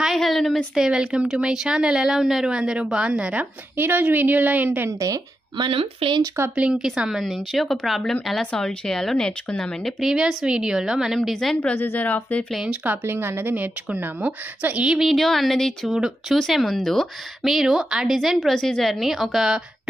Hi hello నమస్తే welcome to my channel. ఎలా ఉన్నారు? అందరూ బాగున్నారా? ఈరోజు వీడియోలో ఏంటంటే మనం ఫ్లేంజ్ కప్లింగ్కి సంబంధించి ఒక ప్రాబ్లం ఎలా సాల్వ్ చేయాలో నేర్చుకుందామండి. ప్రీవియస్ వీడియోలో మనం design procedure of the flange coupling అన్నది నేర్చుకున్నాము. సో ఈ వీడియో అన్నది చూసే ముందు మీరు ఆ డిజైన్ ప్రొసీజర్ని ఒక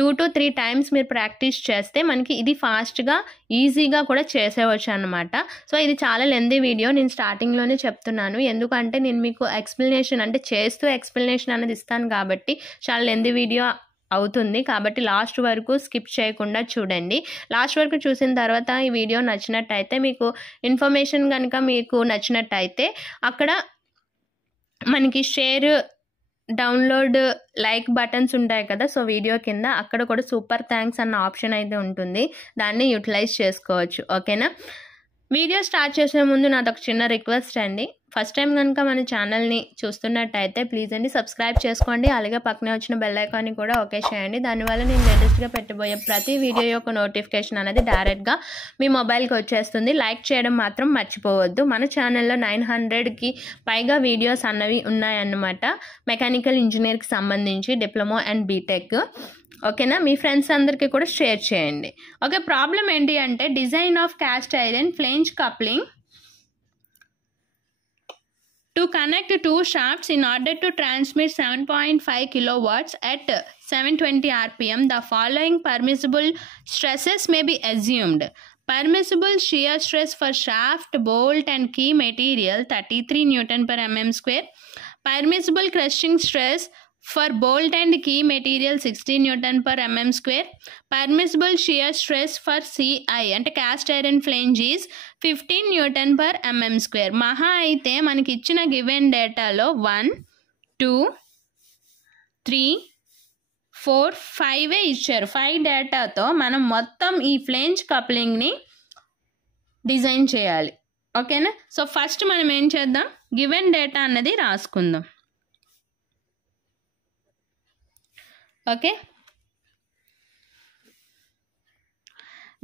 2 to 3 టైమ్స్ మీరు ప్రాక్టీస్ చేస్తే మనకి ఇది ఫాస్ట్గా ఈజీగా కూడా చేసేవచ్చు అన్నమాట. సో ఇది చాలా లెంతీ వీడియో, నేను స్టార్టింగ్లోనే చెప్తున్నాను. ఎందుకంటే నేను మీకు ఎక్స్ప్లెనేషన్ అంటే చేస్తూ ఎక్స్ప్లెనేషన్ అనేది ఇస్తాను కాబట్టి చాలా లెంతీ వీడియో అవుతుంది. కాబట్టి లాస్ట్ వరకు స్కిప్ చేయకుండా చూడండి. లాస్ట్ వరకు చూసిన తర్వాత ఈ వీడియో నచ్చినట్టయితే, మీకు ఇన్ఫర్మేషన్ కనుక మీకు నచ్చినట్టయితే అక్కడ మనకి షేర్, డౌన్లోడ్, లైక్ బటన్స్ ఉంటాయి కదా. సో వీడియో కింద అక్కడ కూడా సూపర్ థ్యాంక్స్ అన్న ఆప్షన్ అయితే ఉంటుంది, దాన్ని యూటిలైజ్ చేసుకోవచ్చు. ఓకేనా? వీడియో స్టార్ట్ చేసే ముందు నాది ఒక చిన్న రిక్వెస్ట్ అండి. ఫస్ట్ టైం కనుక మన ఛానల్ని చూస్తున్నట్టయితే ప్లీజ్ అండి సబ్స్క్రైబ్ చేసుకోండి. అలాగే పక్కనే వచ్చిన బెల్ ఐకాన్ని కూడా ఓకే చేయండి. దానివల్ల నేను లేటెస్ట్గా పెట్టబోయే ప్రతి వీడియో యొక్క నోటిఫికేషన్ అనేది డైరెక్ట్గా మీ మొబైల్కి వచ్చేస్తుంది. లైక్ చేయడం మాత్రం మర్చిపోవద్దు. మన ఛానల్లో 900కి పైగా వీడియోస్ అన్నవి ఉన్నాయన్నమాట, మెకానికల్ ఇంజనీర్కి సంబంధించి డిప్లొమా అండ్ బీటెక్. ఓకేనా? మీ ఫ్రెండ్స్ అందరికీ కూడా షేర్ చేయండి. ఓకే, ప్రాబ్లం ఏంటి అంటే design of cast iron flange coupling to connect two shafts in order to transmit 7.5 kilowatts at 720 rpm. The following permissible stresses may be assumed. Permissible shear stress for shaft, bolt and key material 33 Newton per mm square. Permissible crushing stress for bolt and key material 60 Newton per mm square. Permissible shear stress for CI అంటే cast iron flange is 15 Newton per mm square. మహా అయితే మనకి ఇచ్చిన given డేటాలో 1, 2, 3, 4, 5 ఇచ్చారు. 5 డేటాతో మనం మొత్తం ఈ ఫ్లేంజ్ కప్లింగ్ని డిజైన్ చేయాలి. ఓకేనా? సో ఫస్ట్ మనం ఏం చేద్దాం, గివెన్ డేటా అన్నది రాసుకుందాం. ఓకే,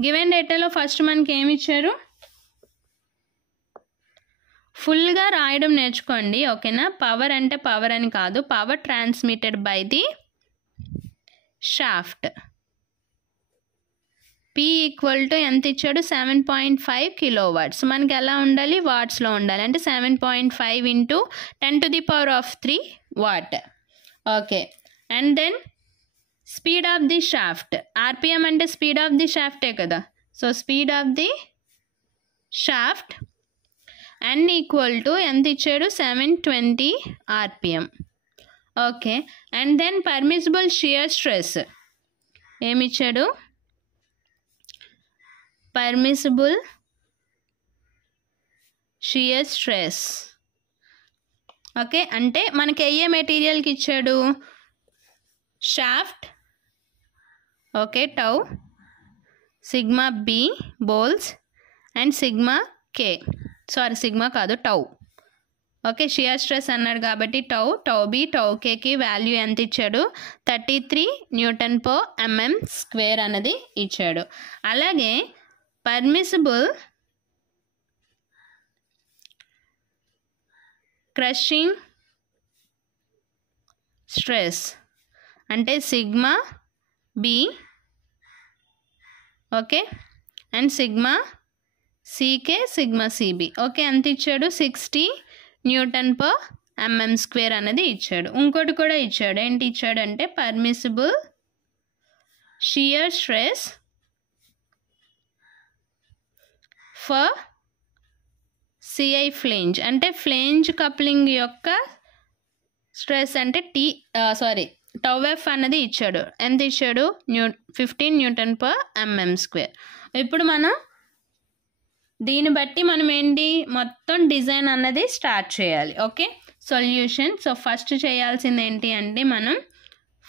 గివెన్ డేటాలో ఫస్ట్ మనకి ఏమి ఇచ్చారు, ఫుల్గా రాయడం నేర్చుకోండి. ఓకేనా? పవర్ అంటే పవర్ అని కాదు, power transmitted by the shaft. P equal to ఎంత ఇచ్చాడు, 7.5 కిలోవాట్స్. మనకి ఎలా ఉండాలి, వాట్స్లో ఉండాలి. అంటే 7.5 into 10⁻³ watt. Okay, and then speed of the shaft, RPM అంటే స్పీడ్ ఆఫ్ ది షాఫ్టే కదా. So speed of the shaft N equal to ఎంత ఇచ్చాడు, 720 rpm. Okay, and then permissible shear stress ఏమిచ్చాడు, పర్మిసిబుల్ షియర్ స్ట్రెస్. ఓకే, అంటే మనకి ఏ మెటీరియల్కి ఇచ్చాడు, shaft. Okay, tau, sigma B bolts and sigma K, sorry sigma కాదు టౌ. ఓకే, షియర్ స్ట్రెస్ అన్నాడు కాబట్టి టౌ బి టౌ కేకి వాల్యూ ఎంత ఇచ్చాడు, 33 న్యూటన్ పర్ mm స్క్వేర్ అనేది ఇచ్చాడు. అలాగే పర్మిసిబుల్ క్రషింగ్ స్ట్రెస్ అంటే sigma B, okay, and sigma CK, sigma CB. Okay, ఎంత ఇచ్చాడు, 60 న్యూటన్ పర్ mm స్క్వేర్ అనేది ఇచ్చాడు. ఇంకోటి కూడా ఇచ్చాడు, ఏంటి ఇచ్చాడు అంటే permissible shear stress for CI flange అంటే ఫ్లేంజ్ కప్లింగ్ యొక్క స్ట్రెస్ అంటే టౌఎఫ్ అన్నది ఇచ్చాడు. ఎంత ఇచ్చాడు, 15 న్యూటన్ పర్ mm స్క్వేర్. ఇప్పుడు మనం దీన్ని బట్టి మనం ఏంటి మొత్తం డిజైన్ అన్నది స్టార్ట్ చేయాలి. Okay, solution. సో ఫస్ట్ చేయాల్సింది ఏంటి అంటే మనం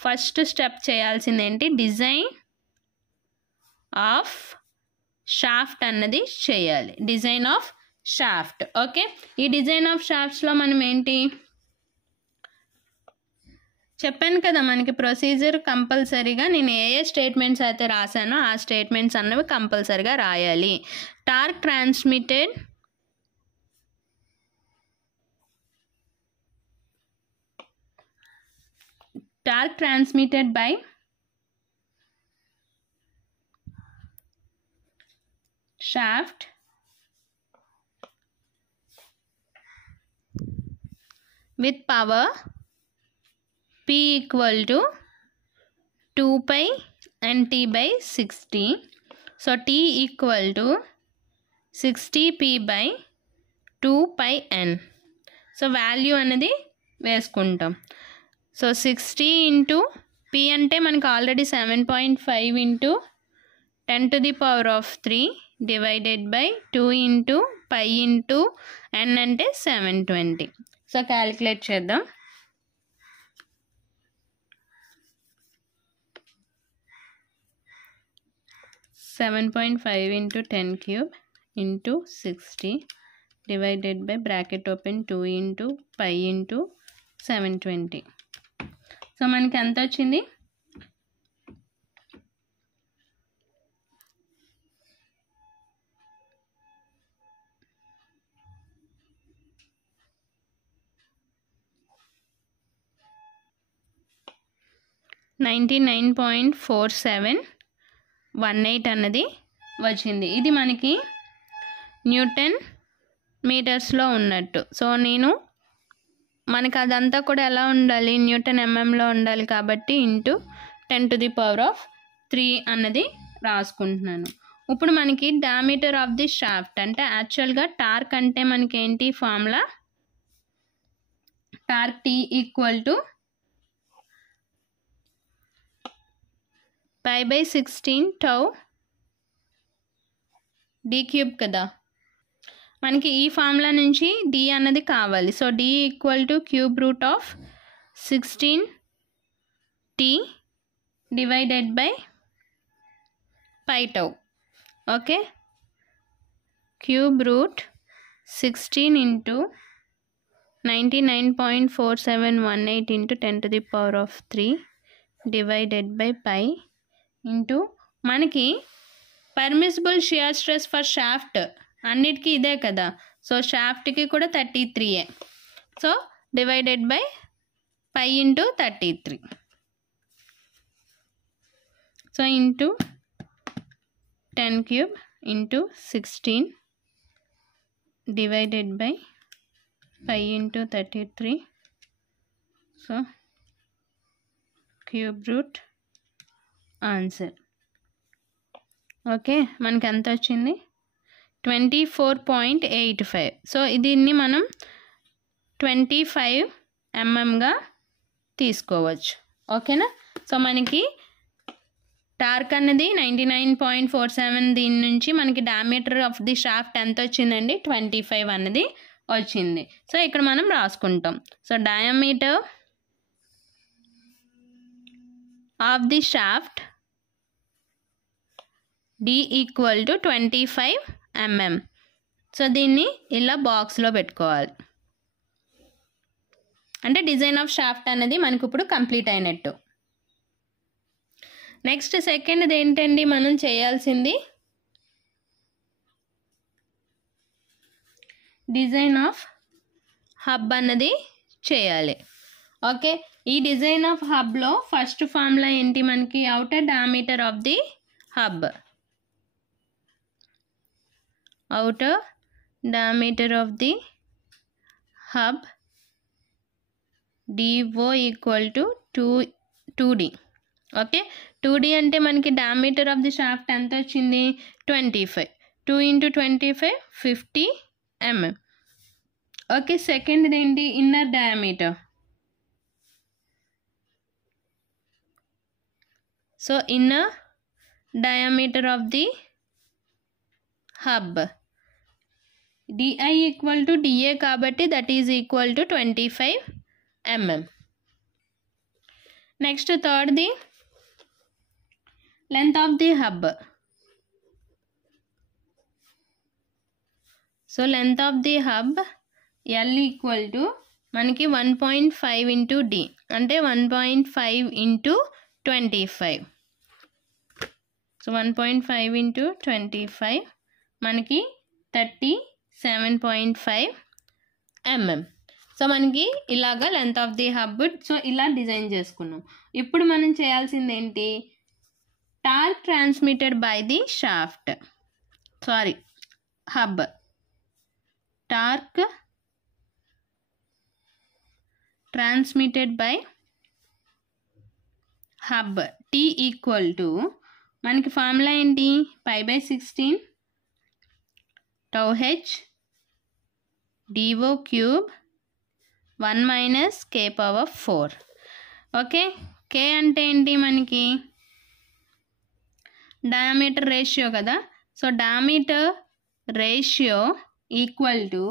ఫస్ట్ స్టెప్ చేయాల్సింది ఏంటి, డిజైన్ ఆఫ్ షాఫ్ట్ అన్నది చేయాలి. Design of shaft. ఓకే, ఈ డిజైన్ ఆఫ్ షాఫ్ట్స్లో మనం ఏంటి చెప్పాను కదా, మనకి ప్రొసీజర్ కంపల్సరీగా నేను ఏ స్టేట్మెంట్స్ అయితే రాశానో ఆ స్టేట్మెంట్స్ అన్నవి కంపల్సరీగా రాయాలి. Torque transmitted torque transmitted by shaft with power P equal to 2 pi nt by 60. So T equal to 60p by 2 pi n. So value అనేది వేసుకుంటాం. సో 60 ఇంటూ పి అంటే మనకు already 7.5 into 10⁻³ divided by 2 into pi into n అంటే 720. So calculate చేద్దాం. (7.5 into 10 cube into 60 divided by bracket open 2 into pi into 720. So మనకి ఎంత వచ్చింది? (99.4718) అన్నది వచ్చింది. ఇది మనకి న్యూటన్ మీటర్స్లో ఉన్నట్టు. సో మనకు అదంతా కూడా ఎలా ఉండాలి? న్యూటన్ ఎంఎంలో ఉండాలి కాబట్టి ఇంటూ 10⁻³ అన్నది రాసుకుంటున్నాను. ఇప్పుడు మనకి డయామీటర్ ఆఫ్ ది షాఫ్ట్ అంటే యాక్చువల్గా టార్క్ అంటే మనకి ఏంటి formula? Torque T equal to π/16 tau d³ కదా. మనకి ఈ ఫార్ములా నుంచి d అన్నది కావాలి. So d equal to √16t divided by π/τ. Okay, √16 into 99.4718 into 10⁻³ divided by π into మనకి permissible shear stress for shaft అన్నిటికీ ఇదే కదా. సో షాఫ్ట్కి కూడా 33. So divided by π into 33. So into 10³ into 16 divided by π into 33. So ³ answer. Okay, మనకి ఎంత వచ్చింది? 24.85. So దీన్ని మనం 25 mm తీసుకోవచ్చు. ఓకేనా? సో మనకి టార్క్ అన్నది 99.47, దీని నుంచి మనకి డయామీటర్ ఆఫ్ ది షాఫ్ట్ ఎంత వచ్చిందండి? 25 అన్నది వచ్చింది. సో ఇక్కడ మనం రాసుకుంటాం. So diameter of the shaft D equal to 25 mm. So దీన్ని ఇలా బాక్స్లో పెట్టుకోవాలి. అంటే డిజైన్ ఆఫ్ షాఫ్ట్ అనేది మనకు ఇప్పుడు కంప్లీట్ అయినట్టు. నెక్స్ట్ సెకండ్ది ఏంటండి మనం చేయాల్సింది? డిజైన్ ఆఫ్ హబ్ అన్నది చేయాలి. ఓకే, ఈ డిజైన్ ఆఫ్ హబ్లో ఫస్ట్ ఫార్ములా ఏంటి మనకి? Outer diameter of the hub. outer diameter of the hub DO equal to 2D. Okay, 2D అంటే మనకి డయామీటర్ ఆఫ్ ది షాఫ్ట్ ఎంత వచ్చింది? 25. 2 ఇంటూ 25 50 mm. ఓకే, సెకండ్ ఏంటి? Inner diameter. So inner diameter of the hub DI equal to DA కాబట్టి that is equal to 25 mm. Next థర్డ్ది length of the hub. So length of the hub L equal to మనకి 1.5 into D అంటే 1.5 into 25. So 1.5 into 25 మనకి 37.5 mm. So మనకి ఇలాగా length of the hub so ఇలా design చేసుకున్నాం. ఇప్పుడు మనం చేయాల్సింది ఏంటి, torque transmitted by the shaft hub, torque transmitted by hub T equal to మనకి ఫార్ములా ఏంటి, π/16 τh dO cube 1 - k⁴. Okay, k అంటే ఏంటి మనకి డయామీటర్ రేషియో కదా. So diameter ratio equal to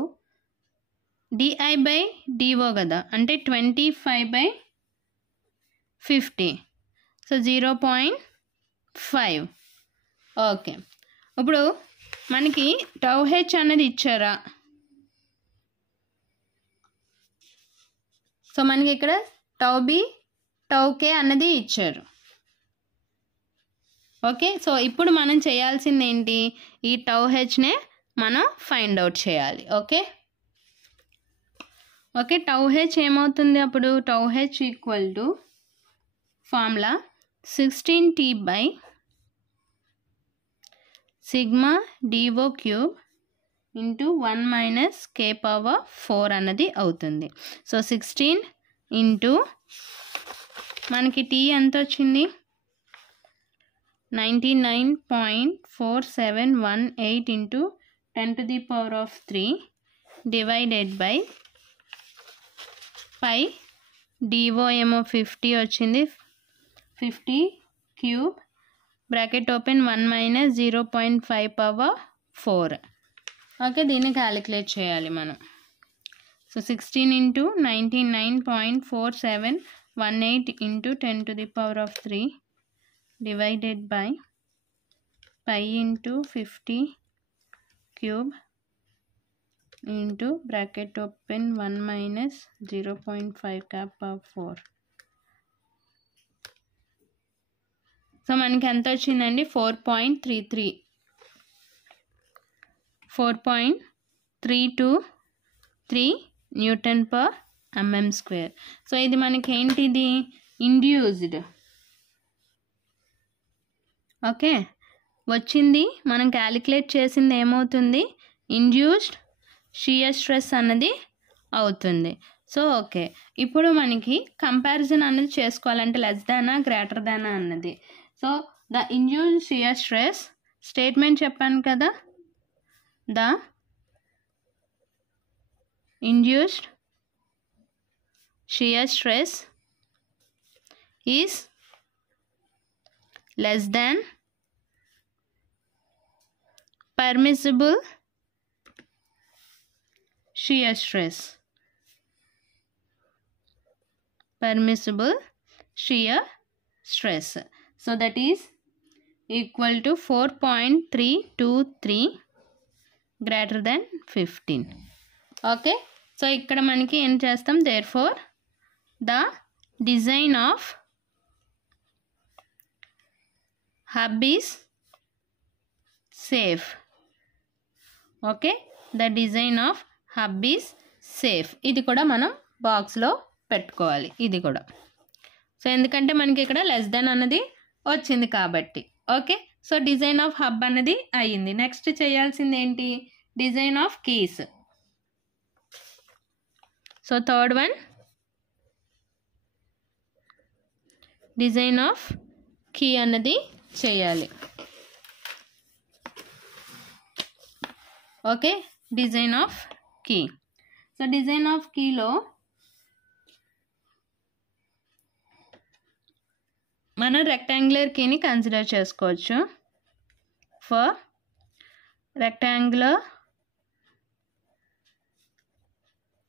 di/do కదా, అంటే 25/50. సో 0.5. ఓకే, ఇప్పుడు మనకి τh అనేది ఇచ్చారా, సో మనకి ఇక్కడ τb τk అన్నది ఇచ్చారు. ఓకే, సో ఇప్పుడు మనం చేయాల్సింది ఏంటి, ఈ τhనే మనం ఫైండ్ అవుట్ చేయాలి. ఓకే ఓకే τh ఏమవుతుంది అప్పుడు, τh equal to formula 16T/σ dO cube into 1 - k⁴ అన్నది అవుతుంది. సో 16 ఇంటూ మనకి టీ ఎంత వచ్చింది, 99.4718 into 10⁻³ divided by pi DO ఏమో 50 వచ్చింది, 50 క్యూబ్ బ్రాకెట్ ఓపెన్ 1 - 0.5⁴. ఓకే, దీన్ని క్యాలిక్యులేట్ చేయాలి మనం. So 16 into 99.4718 into 10⁻³ divided by pi into 50 cube into bracket open 1 - 0.5⁴. సో మనకి ఎంత వచ్చిందండి, 4.33 4.323 Nm². సో ఇది మనకి ఏంటిది, ఇండ్యూస్డ్. ఓకే, వచ్చింది మనం క్యాలిక్యులేట్ చేసింది ఏమవుతుంది, ఇండ్యూస్డ్ షియర్ స్ట్రెస్ అన్నది అవుతుంది. సో ఓకే, ఇప్పుడు మనకి కంపారిజన్ అన్నది చేసుకోవాలంటే లెస్ దానా గ్రేటర్ దానా అన్నది. So the induced shear stress statement చెప్పాను కదా, the induced shear stress is less than permissible shear stress. Permissible shear stress. So that is equal to 4.323 greater than 15. Okay. So ikkada manaki em chestam, therefore the design of hub is safe. Okay, the design of hub is safe. ఇది కూడా మనం బాక్స్లో పెట్టుకోవాలి, ఇది కూడా. So ఎందుకంటే మనకి ఇక్కడ లెస్ దెన్ అన్నది వచ్చింది కాబట్టి. Okay, so design of hub అన్నది అయ్యింది. నెక్స్ట్ చేయాల్సింది ఏంటి, design of keys. So third one, design of key అన్నది చేయాలి. Okay, design of key. So design of కీలో మనం రెక్టాంగులర్ కీని కన్సిడర్ చేసుకోవచ్చు. For rectangular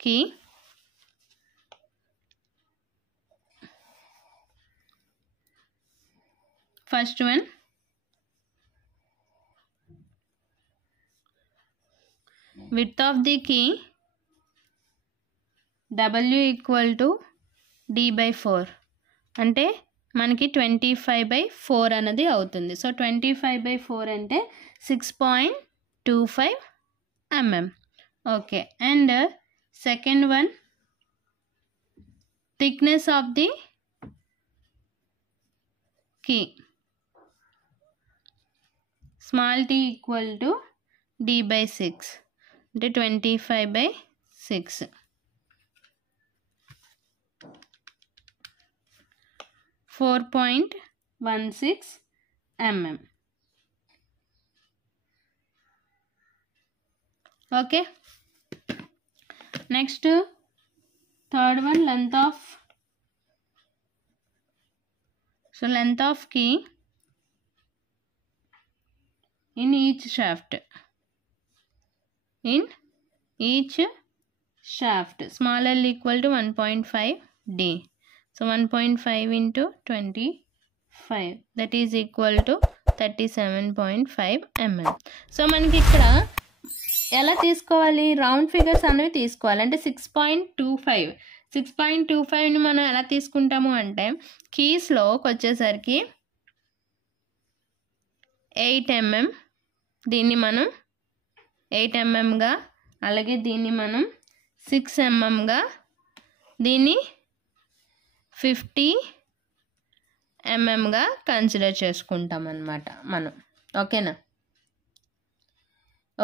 key first one, width of the key W equal to D/4 అంటే మనకి 25/4 అన్నది అవుతుంది. సో 25/4 అంటే 6.25 mm. Okay, and second one thickness of the key small t equal to d/6 అంటే 25/6. 4.16 mm. Okay. Next, third one, length of key in each shaft. Small l equal to 1.5 d. So 1.5 into 25, that is equal to 37.5 mm. So మనకి ఇక్కడ ఎలా తీసుకోవాలి, round figures అనేవి తీసుకోవాలి. అంటే 6.25ని మనం ఎలా తీసుకుంటాము అంటే కీస్లోకి వచ్చేసరికి 8 mm, దీన్ని మనం 8 mmగా, అలాగే దీన్ని మనం 6 mmగా, దీన్ని 50 mmగా కన్సిడర్ చేసుకుంటాం అన్నమాట మనం. ఓకేనా?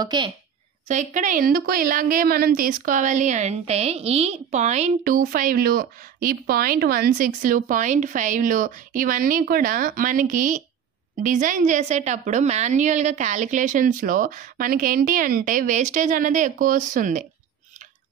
ఓకే. సో ఇక్కడ ఎందుకు ఇలాగే మనం తీసుకోవాలి అంటే ఈ 0.25లు, ఈ 0.16లు, 0.5లు ఇవన్నీ కూడా మనకి డిజైన్ చేసేటప్పుడు మాన్యువల్గా క్యాలిక్యులేషన్స్లో మనకి ఏంటి అంటే వేస్టేజ్ అనేది ఎక్కువ వస్తుంది.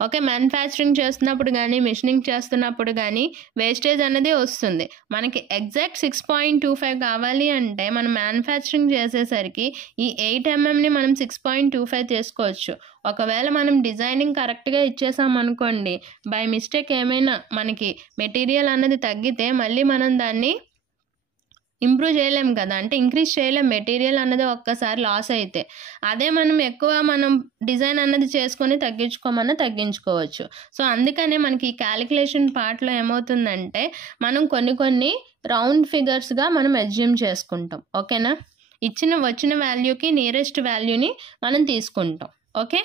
ఓకే, మ్యానుఫ్యాక్చరింగ్ చేస్తున్నప్పుడు కానీ మిషనింగ్ చేస్తున్నప్పుడు కానీ వేస్టేజ్ అనేది వస్తుంది. మనకి ఎగ్జాక్ట్ 6.25 కావాలి అంటే మనం మ్యానుఫ్యాక్చరింగ్ చేసేసరికి ఈ 8 mmని మనం 6.25 తీసుకోవచ్చు. ఒకవేళ మనం డిజైనింగ్ కరెక్ట్గా ఇచ్చేసాం అనుకోండి, బై మిస్టేక్ ఏమైనా మనకి మెటీరియల్ అన్నది తగ్గితే మళ్ళీ మనం దాన్ని ఇంప్రూవ్ చేయలేం కదా, అంటే ఇంక్రీజ్ చేయలేం మెటీరియల్ అన్నది ఒక్కసారి లాస్ అయితే. అదే మనం డిజైన్ అన్నది చేసుకొని తగ్గించుకోవచ్చు. సో అందుకనే మనకి ఈ క్యాలిక్యులేషన్ పార్ట్లో ఏమవుతుందంటే మనం కొన్ని రౌండ్ ఫిగర్స్గా మనం అజ్యూమ్ చేసుకుంటాం. ఓకేనా? వచ్చిన వాల్యూకి నియరెస్ట్ వాల్యూని మనం తీసుకుంటాం. ఓకే,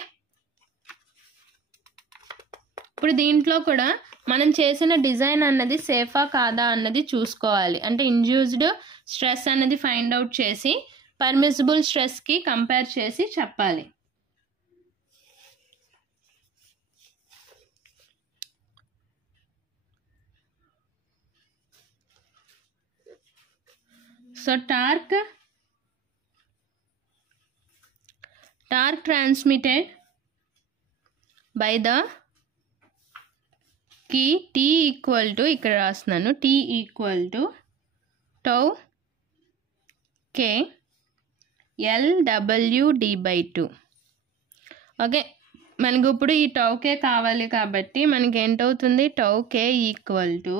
ఇప్పుడు దీంట్లో కూడా మనం చేసిన డిజైన్ అన్నది సేఫా కాదా అన్నది చూసుకోవాలి. అంటే ఇండ్యూస్డ్ స్ట్రెస్ అన్నది ఫైండ్ అవుట్ చేసి పర్మిసిబుల్ స్ట్రెస్కి కంపేర్ చేసి చెప్పాలి. So torque transmitted by the key T equal to, ఇక్కడ రాస్తున్నాను, T equal to tau K LWD/2. Okay, మనకు ఇప్పుడు ఈ టౌ K కావాలి కాబట్టి మనకి ఏంటవుతుంది, tau K equal to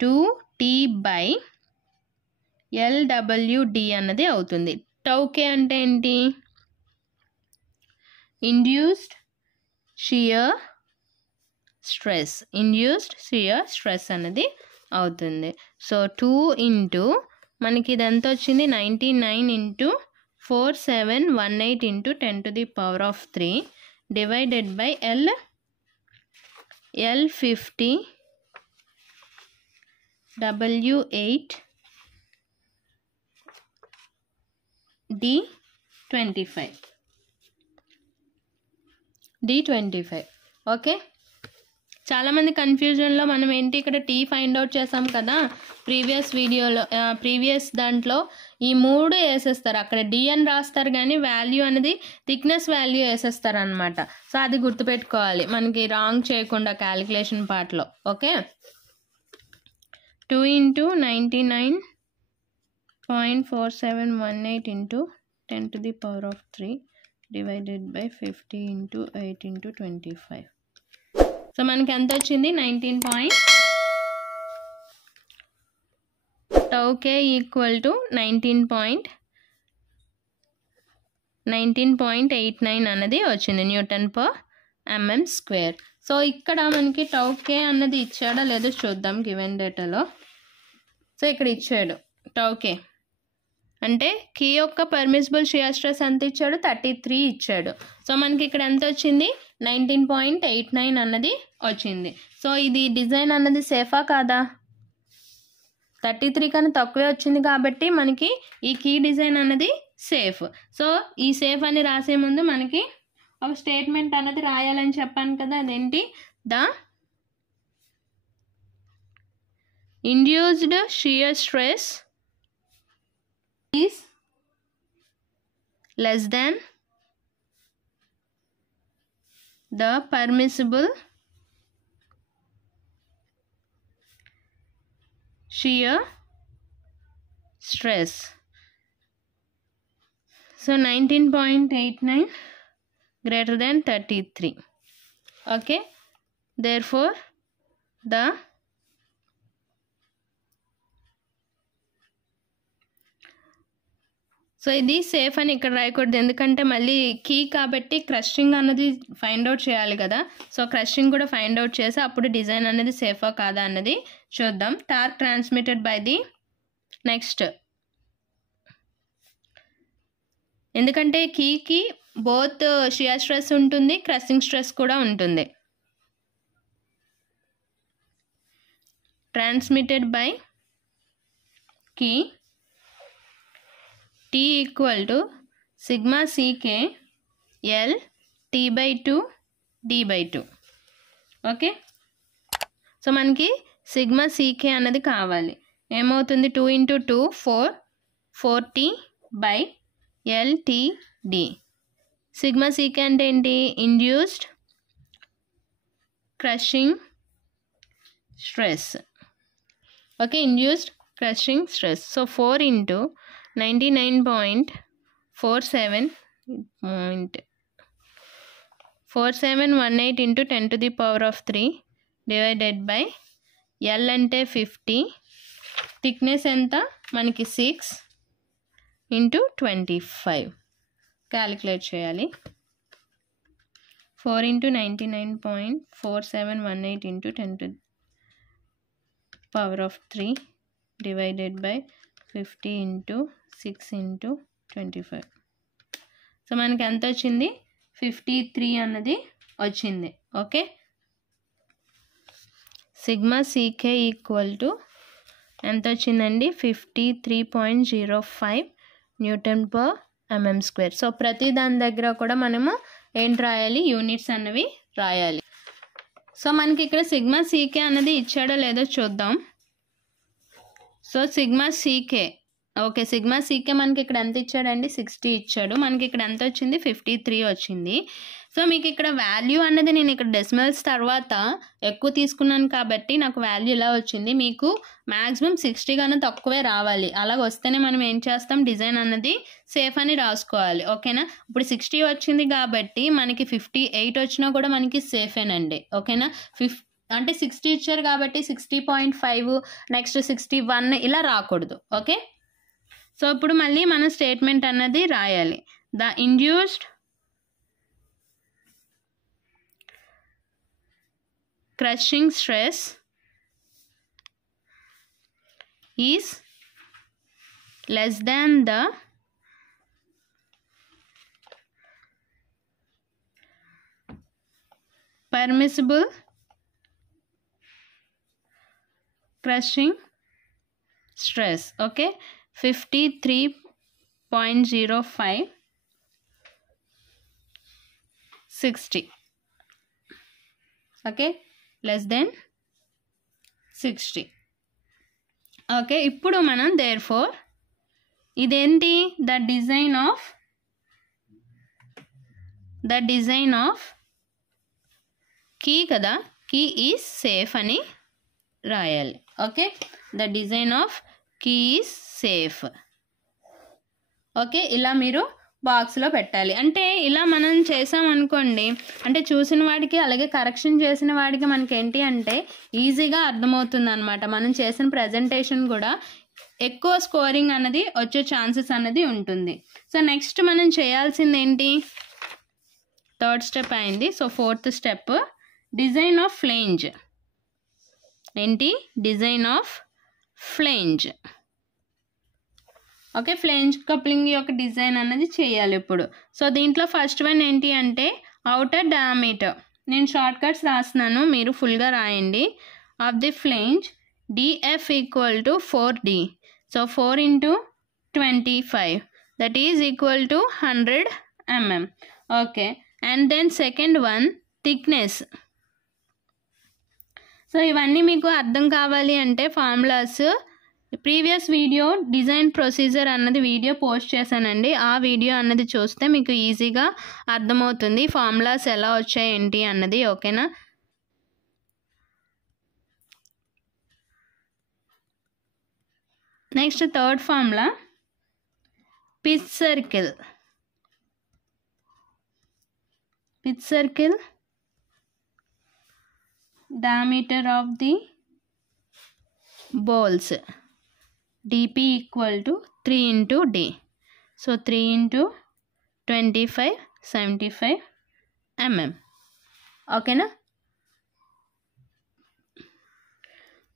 2T/LWD అన్నది అవుతుంది. టౌ K అంటే ఏంటి, ఇండ్యూస్డ్ షియర్ స్ట్రెస్ అనేది అవుతుంది. సో 2 ఇంటూ మనకి ఇదంతా వచ్చింది 99 into 4718 into 10⁻³ divided by L50 W8 D25. Okay, చాలామంది కన్ఫ్యూజన్లో మనం ఏంటి ఇక్కడ టీ ఫైండ్ అవుట్ చేసాం కదా ప్రీవియస్ దాంట్లో ఈ 3 వేసేస్తారు, అక్కడ డి అని రాస్తారు కానీ వాల్యూ అనేది థిక్నెస్ వాల్యూ వేసేస్తారు అనమాట. సో అది గుర్తుపెట్టుకోవాలి మనకి రాంగ్ చేయకుండా క్యాలిక్యులేషన్ పార్ట్లో. Okay, 2 into 99.4718 into 10⁻³ divided by 50 into 8 into 25. So మనకి ఎంత వచ్చింది, 19. టౌ K ఈక్వల్ టు 19.89 అన్నది వచ్చింది Nm². సో ఇక్కడ మనకి టౌ K అన్నది ఇచ్చాడో లేదో చూద్దాం గివెన్ డేటాలో. సో ఇక్కడ ఇచ్చాడు టౌ K అంటే కీ యొక్క పర్మిసిబుల్ షియర్ స్ట్రెస్ ఎంత ఇచ్చాడు, 33 ఇచ్చాడు. సో మనకి ఇక్కడ ఎంత వచ్చింది, 19.89 అన్నది వచ్చింది. సో ఇది డిజైన్ అన్నది సేఫా కాదా, 33 కన్నా తక్కువే వచ్చింది కాబట్టి మనకి ఈ కీ డిజైన్ అన్నది సేఫ్. సో ఈ సేఫ్ అని రాసే ముందు మనకి ఒక స్టేట్మెంట్ అన్నది రాయాలని చెప్పాను కదా, అదేంటి, the induced shear stress is less than the permissible shear stress. So 19.89 greater than 33. Okay, therefore the so ఇది సేఫ్ అని ఇక్కడ రాయకూడదు, ఎందుకంటే మళ్ళీ కీ కాబట్టి క్రషింగ్ అన్నది ఫైండ్ అవుట్ చేయాలి కదా. సో క్రషింగ్ కూడా ఫైండ్ అవుట్ చేసి అప్పుడు డిజైన్ అనేది సేఫా కాదా అన్నది చూద్దాం. Torque transmitted by the next, ఎందుకంటే కీకి బోత్ షియర్ స్ట్రెస్ ఉంటుంది, క్రషింగ్ స్ట్రెస్ కూడా ఉంటుంది. Transmitted by key T equal to sigma CK L T/2 D/2. Okay, so మనకి సిగ్మా CK అన్నది కావాలి. ఏమవుతుంది, 2 × 2 4 4T/LTD. సిగ్మా CK అంటే ఏంటి, induced crushing stress. Okay, induced crushing stress. So 4 × 99.4718 × 10⁻³ divided by L అంటే 50, thickness ఎంత మనకి 6 × 25 క్యాలిక్యులేట్ చేయాలి. 4 × 99.4718 × 10⁻³ డివైడెడ్ బై 50 × 6 × 25. సో మనకి ఎంత వచ్చింది, 53 అన్నది వచ్చింది. Okay, sigma CK equal to ఎంత వచ్చిందండి, 53.05 Nm². సో ప్రతి దాని దగ్గర కూడా మనము ఏంటి రాయాలి, యూనిట్స్ అన్నవి రాయాలి. సో మనకి ఇక్కడ సిగ్మా CK అన్నది ఇచ్చాడో లేదో చూద్దాం. So sigma CK, okay, sigma CK మనకి ఇక్కడ ఎంత ఇచ్చాడండి, 60 ఇచ్చాడు. మనకి ఇక్కడ ఎంత వచ్చింది, 53 వచ్చింది. సో మీకు ఇక్కడ వాల్యూ అన్నది నేను ఇక్కడ డెసిమల్స్ తర్వాత ఎక్కువ తీసుకున్నాను కాబట్టి నాకు వాల్యూ ఇలా వచ్చింది. మీకు మ్యాక్సిమం 60 కన్నా తక్కువే రావాలి. అలాగ వస్తేనే మనం ఏం చేస్తాం, డిజైన్ అన్నది సేఫ్ అని రాసుకోవాలి. ఓకేనా, ఇప్పుడు 60 వచ్చింది కాబట్టి మనకి 58 వచ్చినా కూడా మనకి సేఫేనండి. ఓకేనా, అంటే 60 ఇచ్చారు కాబట్టి 60.5 నెక్స్ట్ 61 ఇలా రాకూడదు. ఓకే, సో ఇప్పుడు మళ్ళీ మనం స్టేట్మెంట్ అన్నది రాయాలి. The induced crushing stress is less than the permissible crushing stress. Okay, 53.05 60. Okay, less than 60. Okay, ఇప్పుడు మనం therefore ఇదేంటి, the design of key కదా, key is safe అని రాయాలి. Okay, the design of key is safe. Okay, ఇలా మీరు బాక్స్లో పెట్టాలి. అంటే ఇలా మనం చేసామనుకోండి, అంటే చూసిన వాడికి అలాగే కరెక్షన్ చేసిన వాడికి మనకి ఏంటి అంటే ఈజీగా అర్థమవుతుంది అనమాట. మనం చేసిన ప్రజెంటేషన్ కూడా ఎక్కువ స్కోరింగ్ అన్నది వచ్చే ఛాన్సెస్ అన్నది ఉంటుంది. సో నెక్స్ట్ మనం చేయాల్సింది ఏంటి, థర్డ్ స్టెప్ అయింది. So fourth step, design of flange. ఏంటి, design of flange. Okay, flange coupling యొక్క డిజైన్ అన్నది చేయాలి ఇప్పుడు. సో దీంట్లో ఫస్ట్ వన్ ఏంటి అంటే అవుటర్ డయామీటర్. నేను షార్ట్ కట్స్ రాస్తున్నాను, మీరు ఫుల్గా రాయండి. Of the flange DF equal to 4D. So 4 × 25 that is equal to 100 mm. Okay, and then second one thickness. So ఇవన్నీ మీకు అర్థం కావాలి అంటే formulas previous video design procedure అన్నది వీడియో పోస్ట్ చేశానండి. ఆ వీడియో అన్నది చూస్తే మీకు ఈజీగా అర్థమవుతుంది ఫార్ములాస్ ఎలా వచ్చాయి ఏంటి అన్నది. ఓకేనా? Next third formula pitch circle. Pitch circle diameter of the balls DP equal to 3 × D. So 3 × 25 75 mm. ఓకేనా?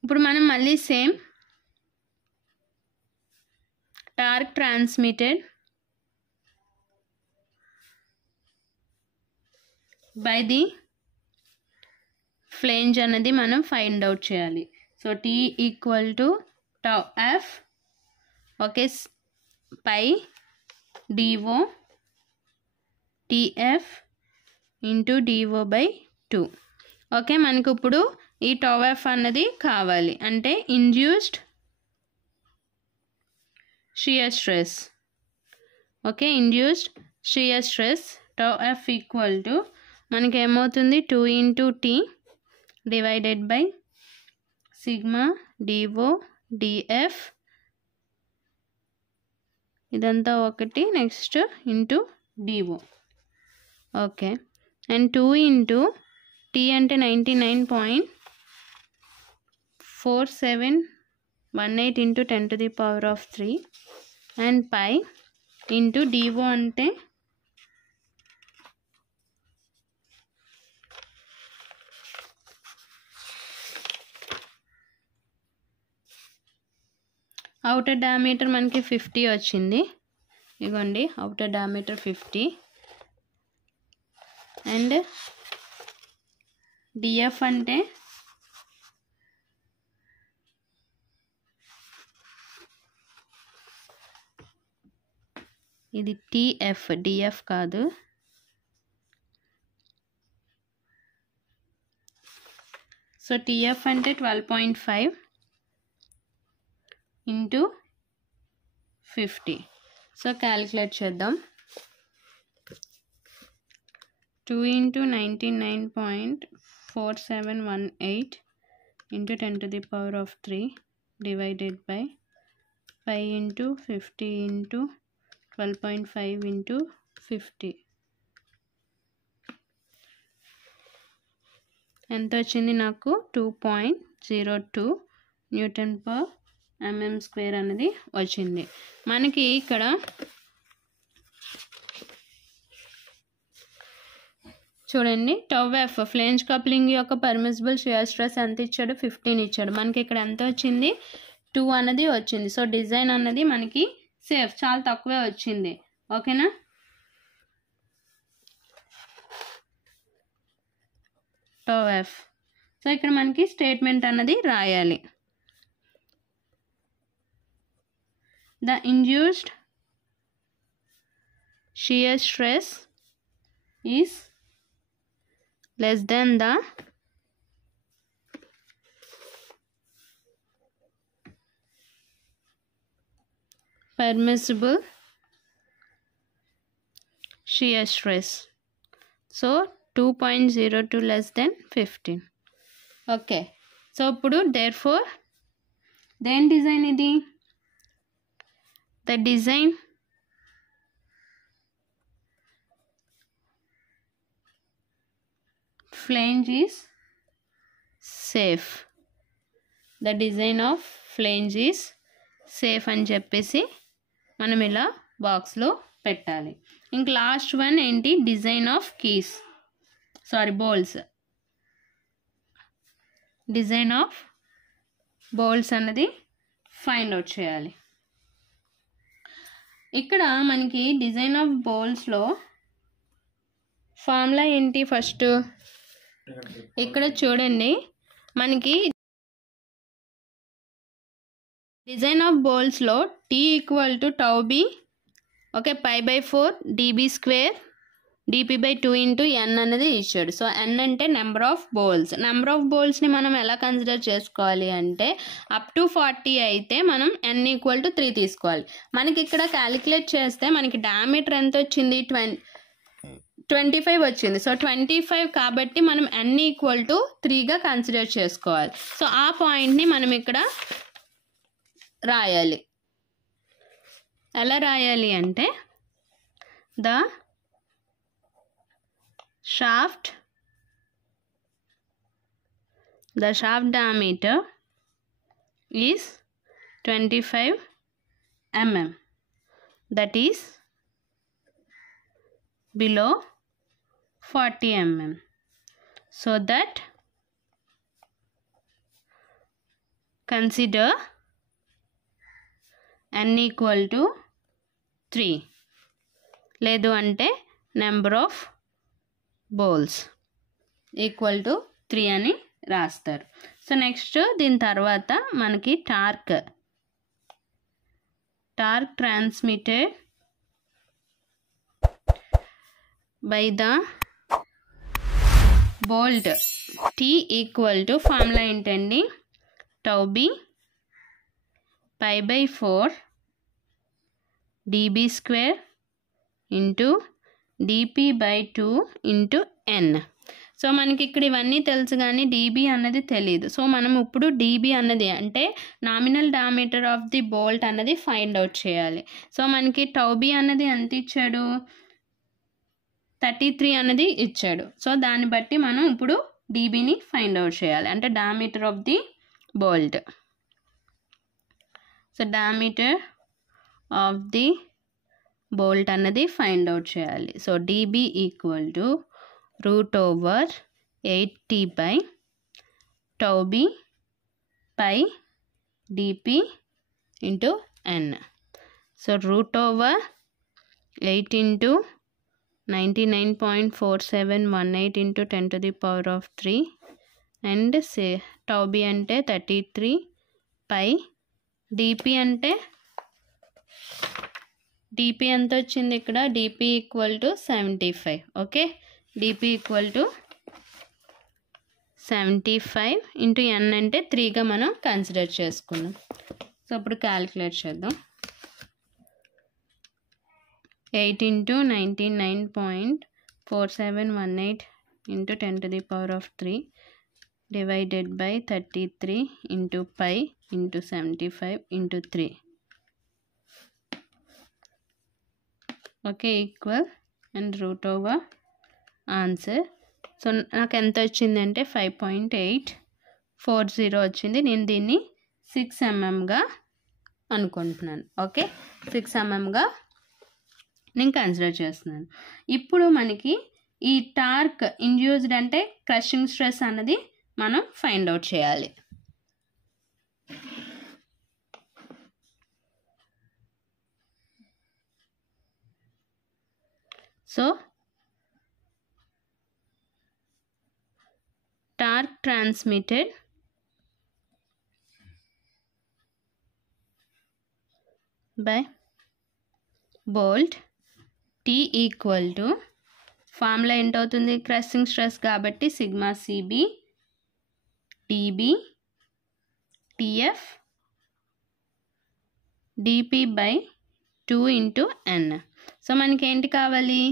ఇప్పుడు మనం మళ్ళీ same torque transmitted by the flange అనేది మనం ఫైండ్ అవుట్ చేయాలి. So T equal to tau F, okay, pi DO TF into DO/2. Okay, మనకు ఇప్పుడు ఈ tau F అన్నది కావాలి అంటే induced shear stress. Okay, induced shear stress tau F equal to మనకి ఏమవుతుంది 2 × T divided by sigma DO DF, ఇదంతా ఒకటి, next into DO. Okay, and 2 × T అంటే 99.4718 × 10⁻³ అండ్ పై ఇంటూ DO అంటే అవుటర్ డయామీటర్ మనకి 50 వచ్చింది. ఇదిగోండి అవుటర్ డయామీటర్ 50 అండ్ DF అంటే ఇది TF, DF కాదు. సో TF అంటే 12.5 ఇంటూ 50. సో క్యాలిక్యులేట్ చేద్దాం. 2 × 99.4718 into 10⁻³ divided by 5 × 50 into 12.5 into 50 ఎంత వచ్చింది నాకు? 2.02 Nm² అనేది వచ్చింది. మనకి ఇక్కడ చూడండి tau F ఫ్లేంజ్ కప్లింగ్ యొక్క పర్మిసిబుల్ షియర్ స్ట్రెస్ ఎంత ఇచ్చాడు? 15 ఇచ్చాడు. మనకి ఇక్కడ ఎంత వచ్చింది? 2 అన్నది వచ్చింది. సో డిజైన్ అన్నది మనకి సేఫ్, చాలా తక్కువే వచ్చింది. ఓకేనా? tau F. సో ఇక్కడ మనకి స్టేట్మెంట్ అన్నది రాయాలి. The induced shear stress is less than the permissible shear stress. So 2.02 less than 15. Okay. So ఇప్పుడు therefore దేని డిజైన్ ఇది? The design flange is safe. The design of flange is safe అని చెప్పేసి మనం ఇలా బాక్స్లో పెట్టాలి. ఇంక లాస్ట్ వన్ ఏంటి? Design of keys, sorry bolts. Design of bolts అన్నది ఫైండ్ అవుట్ చేయాలి. ఇక్కడ మనకి డిజైన్ ఆఫ్ బౌల్స్లో ఫార్ములా ఏంటి? ఫస్ట్ ఇక్కడ చూడండి, మనకి డిజైన్ ఆఫ్ బౌల్స్లో T equal to tau b, okay, π/4 dB square dp/2 into n అనేది ఇచ్చాడు. సో n అంటే number of bolts. Number of బౌల్స్ని మనం ఎలా కన్సిడర్ చేసుకోవాలి అంటే అప్ టు 40 అయితే మనం n ఈక్వల్ టు 3 తీసుకోవాలి. మనకి ఇక్కడ క్యాలిక్యులేట్ చేస్తే మనకి డయామీటర్ ఎంత వచ్చింది? 25 వచ్చింది. సో 25 కాబట్టి మనం n ఈక్వల్ టు 3గా కన్సిడర్ చేసుకోవాలి. సో ఆ పాయింట్ని మనం ఇక్కడ రాయాలి. ఎలా రాయాలి అంటే the shaft diameter is 25 mm, that is below 40 mm, so that consider n equal to 3, లేదు అంటే number of bolts equal to 3 అని రాస్తారు. సో నెక్స్ట్ దీని తర్వాత మనకి torque transmitted by the bolt T equal to formula ఏంటండి? Tau b π/4 dB square into dp/2 into n. So మనకి ఇక్కడ ఇవన్నీ తెలుసు కానీ dB అన్నది తెలియదు. సో మనం ఇప్పుడు dB అన్నది అంటే nominal diameter of the bolt అన్నది ఫైండ్ అవుట్ చేయాలి. సో మనకి టౌ బి అన్నది ఎంత ఇచ్చాడు? 33 అన్నది ఇచ్చాడు. సో దాన్ని బట్టి మనం ఇప్పుడు dBని ఫైండ్ అవుట్ చేయాలి, అంటే diameter of the bolt. So diameter of the bolt అన్నది ఫైండ్ అవుట్ చేయాలి. So dB equal to √8T by tau B pi dP into n. So √8 into 99.4718 into 10⁻³ and tau B అంటే 33 పై dP అంటే dP ఎంత వచ్చింది ఇక్కడ? dP equal to 75. Okay, dP equal to 75 into n అంటే 3గా మనం consider చేసుకున్నాం. So ఇప్పుడు calculate చేద్దాం. 8 into 99.4718 into 10⁻³ divided by 33 into pi into 75 into 3. Okay, equal and √ answer. So నాకు ఎంత వచ్చిందంటే 5.840 వచ్చింది. నేను దీన్ని 6 mmగా అనుకుంటున్నాను. ఓకే, 6 mmగా నేను కన్సిడర్ చేస్తున్నాను. ఇప్పుడు మనకి ఈ టార్క్ ఇండ్యూస్డ్ అంటే క్రషింగ్ స్ట్రెస్ అన్నది మనం ఫైండ్ అవుట్ చేయాలి. So torque transmitted by bolt T equal to formula ఏంటవుతుంది? క్రషింగ్ స్ట్రెస్ కాబట్టి σCB dB TF dP/2 into n. So మనకి ఏంటి కావాలి?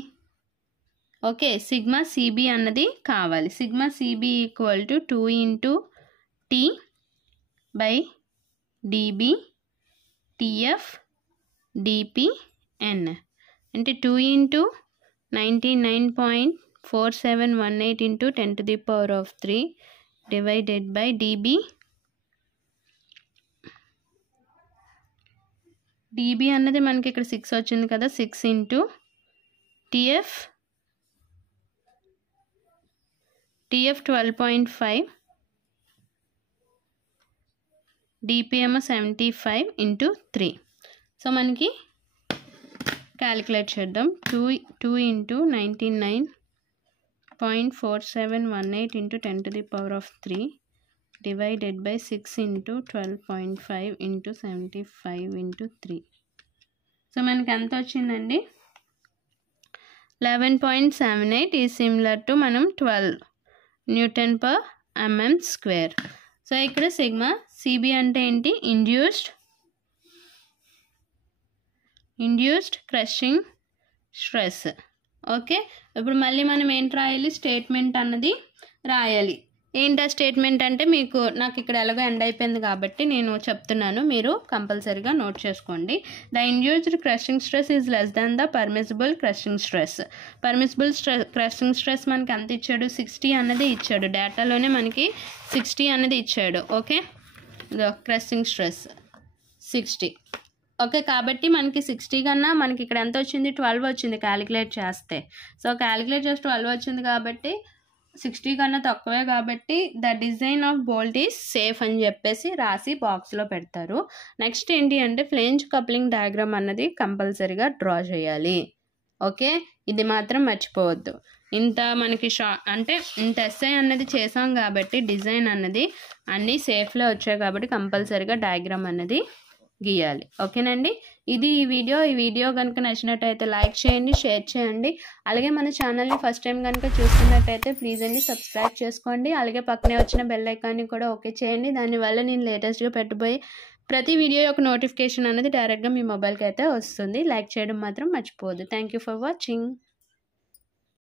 ఓకే, σCB అన్నది కావాలి. σCB equal to 2 into T/dB TF dPn అంటే 2 into 99.4718 into 10⁻³ divided by dB అన్నది మనకి ఇక్కడ 6 వచ్చింది కదా, 6 ఇంటూ TF 12.5 dP ఏమో 75 ఇంటూ 3. సో మనకి క్యాలిక్యులేట్ చేద్దాం. 2 into 99.4718 into 10⁻³ divided by 6 into 12.5 into 75 into 3. So మనకి ఎంత వచ్చిందండి? 11.78 ఈజ్ సిమిలర్ టు మనం 12 Newton/mm². సో ఇక్కడ సిగ్మా సిబి అంటే ఏంటి? Induced crushing stress. ఓకే, ఇప్పుడు మళ్ళీ మనం ఏంటి రాయాలి? స్టేట్మెంట్ అన్నది రాయాలి. ఏంటి ఆ స్టేట్మెంట్ అంటే నాకు ఇక్కడ ఎలాగో ఎండ్ అయిపోయింది కాబట్టి నేను చెప్తున్నాను, మీరు కంపల్సరీగా నోట్ చేసుకోండి. The induced crushing stress is less than the permissible crushing stress. Permissible crushing stress మనకి ఎంత ఇచ్చాడు? 60 అన్నది ఇచ్చాడు. డేటాలోనే మనకి 60 అన్నది ఇచ్చాడు. Okay, crushing stress 60. ఓకే, కాబట్టి మనకి 60 కన్నా మనకి ఇక్కడ ఎంత వచ్చింది? 12 వచ్చింది క్యాలిక్యులేట్ చేస్తే. సో క్యాలిక్యులేట్ చేసి 12 వచ్చింది కాబట్టి 60 కన్నా తక్కువే కాబట్టి the design of bolt is safe అని చెప్పేసి రాసి బాక్స్లో పెడతారు. నెక్స్ట్ ఏంటి అంటే ఫ్లేంజ్ కప్లింగ్ డయాగ్రామ్ అన్నది కంపల్సరీగా డ్రా చేయాలి. ఓకే, ఇది మాత్రం మర్చిపోవద్దు. మనకి ఇంత ఎస్ఐ అన్నది చేసాం కాబట్టి డిజైన్ అన్నది అన్నీ సేఫ్లో వచ్చాయి కాబట్టి కంపల్సరీగా డయాగ్రామ్ అన్నది గీయాలి. ఓకేనండి, ఇది ఈ వీడియో కనుక నచ్చినట్టయితే లైక్ చేయండి, షేర్ చేయండి. అలాగే మన ఛానల్ని ఫస్ట్ టైం కనుక చూస్తున్నట్టయితే ప్లీజ్ అండి సబ్స్క్రైబ్ చేసుకోండి. అలాగే పక్కనే వచ్చిన బెల్ ఐకాన్ని కూడా ఓకే చేయండి. దానివల్ల నేను లేటెస్ట్గా పెట్టబోయే ప్రతి వీడియో యొక్క నోటిఫికేషన్ అనేది డైరెక్ట్గా మీ మొబైల్కి అయితే వస్తుంది. లైక్ చేయడం మాత్రం మర్చిపోవద్దు. Thank you for watching.